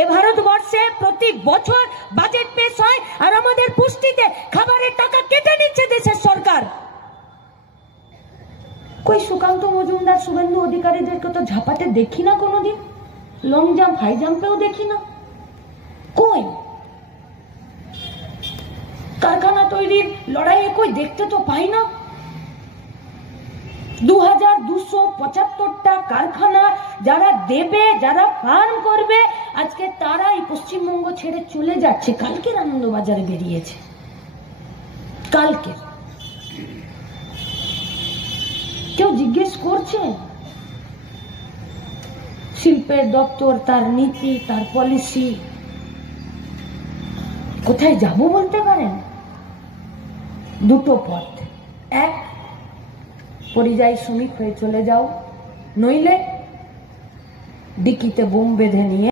এ ভারতবর্ষে প্রতি বছর বাজেট পেশ হয় আর আমাদের পুষ্টিতে খাবারের টাকা কেটে নিচ্ছে দেশের সরকার। কই সুকান্ত মজুমদার, শুভেন্দু অধিকারীদেরকে তো ঝাঁপাতে দেখি না কোনোদিন, লং জাম্প হাই জাম্পেও দেখি না। কই কারখানা তৈরির লড়াইয়ে কই দেখতে তো পাই না। 2275টা কারখানা যারা দেবে, যারা ফার্ম করবে, আজকে তারা এই পশ্চিমবঙ্গ ছেড়ে চলে যাচ্ছে। কালকের আনন্দবাজারে বেরিয়েছে, কালকে। কেউ জিজ্ঞেস করছে শিল্পের দপ্তর, তার নীতি, তার পলিসি কোথায় যাব বলতে পারেন? দুটো পথ, এক পরিযায়ী শ্রমিক হয়ে চলে যাও, নইলে ডিকিতে বোম বেঁধে নিয়ে